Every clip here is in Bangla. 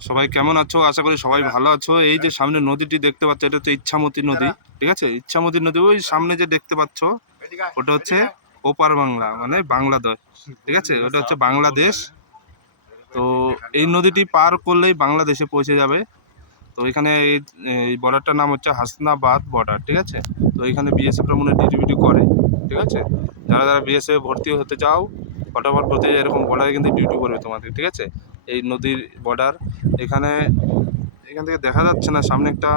সবাই কেমন আছো? আশা করি সবাই ভালো আছো। এই যে সামনে নদীটি দেখতে পাচ্ছ এটা হচ্ছে ইচ্ছামতি নদী ঠিক আছে? ইচ্ছামতি নদী ওই সামনে যে দেখতে পাচ্ছ ওটা হচ্ছে ওপার বাংলা মানে বাংলাদেশ ঠিক আছে? ওটা হচ্ছে বাংলাদেশ। তো এই নদীটি পার করলেই বাংলাদেশে পৌঁছে যাবে। তো এখানে এই বর্ডারটার নাম হচ্ছে হাসনাবাদ বর্ডার ঠিক আছে? তো এখানে বিএসএফরা মনে ডিটিবিটি করে ঠিক আছে? যারা যারা বিএসএফ ভর্তি হতে চাও ফটাফট ভর্তি হয়ে এরকম বর্ডারে কিন্তু ডিউটি করবে তোমাদের ঠিক আছে? এই নদীর বর্ডার এখানে এখান থেকে দেখা যাচ্ছে না সামনে একটা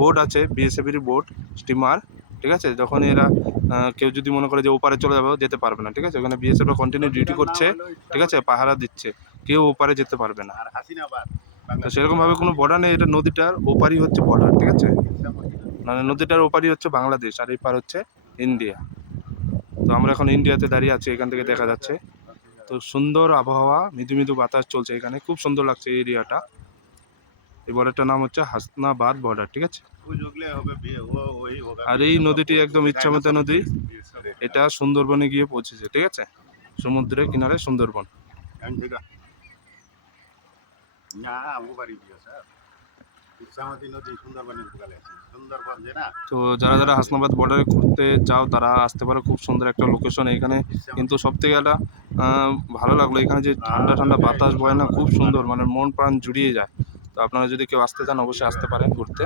বোট আছে বিএসএফেরই বোট স্টিমার ঠিক আছে? যখন এরা কেউ যদি মনে করে যে ওপারে চলে যাবে যেতে পারবে না ঠিক আছে? ওখানে বিএসএফরা কন্টিনিউ ডিউটি করছে ঠিক আছে? পাহারা দিচ্ছে কেউ ওপারে যেতে পারবে না। তো সেরকমভাবে কোনো বর্ডার নেই এটা নদীটার ওপারই হচ্ছে বর্ডার ঠিক আছে? মানে নদীটার ওপারই হচ্ছে বাংলাদেশ আর এই পার হচ্ছে ইন্ডিয়া তো আমরা এখন ইন্ডিয়াতে দাঁড়িয়ে আছি এখান থেকে দেখা যাচ্ছে। তো সুন্দর আবহাওয়া, মৃদু মৃদু বাতাস চলছে এখানে। খুব সুন্দর লাগছে এই এরিয়াটা। এই বর্ডারটার নাম হচ্ছে হাসনাবাদ বর্ডার, ঠিক আছে? আর এই নদীটি একদম ইচ্ছামতো নদী। এটা সুন্দরবনে গিয়ে পৌঁছেছে, ঠিক আছে? সমুদ্রের কিনারে সুন্দরবন। না তো যারা যারা হাসনাবাদ বর্ডারে ঘুরতে যাও, তারা আসতে পারো, খুব সুন্দর একটা লোকেশন এখানে। কিন্তু সব থেকে একটা ভালো লাগল এখানে যে ঠান্ডা ঠান্ডা বাতাস বয় না, খুব সুন্দর মানে মন প্রাণ জুড়িয়ে যায়। তো আপনারা যদি কেউ আসতে চান, অবশ্যই আসতে পারেন ঘুরতে।